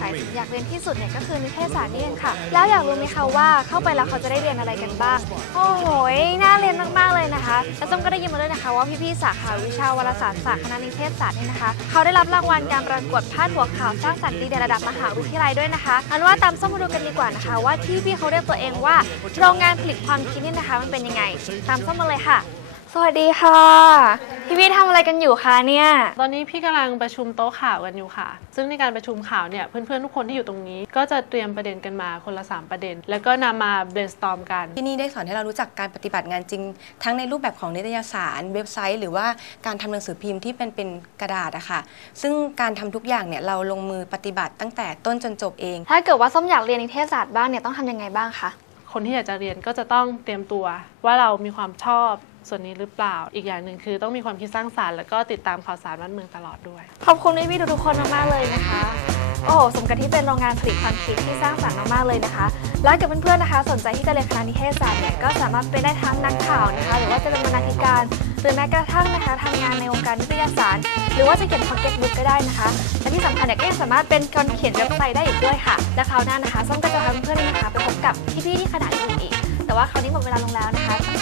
สายอยากเรียนที่สุดเนี่ยก็คือนิเทศศาสตร์นี่เองค่ะ แล้วอยากรู้ไหมคะว่าเข้าไปแล้วเขาจะได้เรียนอะไรกันบ้างโอ้โหน่าเรียนมาก ๆเลยนะคะแล้วส้มก็ได้ยินมาด้วยนะคะ ว่าพี่ๆสาขา วิชาวารสารศาสตร์คณะนิเทศศาสตร์นี่นะคะ เขาได้รับรางวัลการประกวดพาดหัวข่าวสร้างสรรค์ดีในระดับมหาวิทยาลัยด้วยนะคะอันว่าตามส้มมาดูกันดีกว่านะคะว่าที่พี่เขาเรียกตัวเองว่า โรงงานผลิตความคิดนี่นะคะ มันเป็นยังไงตามส้มมาเลยค่ะ สวัสดีค่ะพี่ทำอะไรกันอยู่คะเนี่ย ตอนนี้พี่กําลังประชุมโต๊ะข่าวกันอยู่ค่ะ ซึ่งในการประชุมข่าวเนี่ยเพื่อนๆทุกคนที่อยู่ตรงนี้ ก็จะเตรียมประเด็นกันมาคนละ3ประเด็นแล้วก็นํามา brainstorm กัน ที่นี่ได้สอนให้เรารู้จักการปฏิบัติงานจริง ทั้งในรูปแบบของนิตยสาร เว็บไซต์ หรือว่าการทําหนังสือพิมพ์ที่เป็นเป็นกระดาษอะค่ะซึ่งการทําทุกอย่างเนี่ยเราลงมือปฏิบัติตั้งแต่ต้นจนจบเอง ถ้าเกิดว่าส้มอยากเรียนนิเทศศาสตร์บ้างเนี่ยต้องทํำยังไงบ้างคะคนที่อยากจะเรียนก็จะต้องเตรียมตัว ว่าเรามีความชอบส่วนนี้หรือเปล่าอีกอย่างหนึ่งคือ ต้องมีความคิดสร้างสารรค์แล้วก็ติดตามข่าวสารบ้านเมืองตลอดด้วยขอบคุณพี่ๆทุกคนมากๆเลยนะคะโอ้สมกับที่เป็นโรงงานผลิตความคิดที่สร้างสารรค์มากๆเลยนะคะแล้วกับเพื่อนๆนะคะสนใจที่จะเรียนคณะนิเทศศาสตร์เนี่ยก็สามารถไปได้ทั้งนักข่าวนะคะ หรือว่า จะเป็นบรรณาธิการหรือแม้กระทั่งนะคะทำงานในวงการนิตยสาร หรือว่าจะเขียนพ็อกเก็ตบุ๊กก็ได้นะคะและที่สำคัญเนี่ยก็ยังสามารถเป็นคนเขียนเว็บไซต์ได้อีกด้วยค่ะแล้วคราวหน้านะคะส้มก็จะพาเพื่อนๆนะคะ ไปพบกับพี่ๆที่ขนาดอื่นอีก แต่ว่าคราวนี้หมดเวลาลงแล้วนะคะ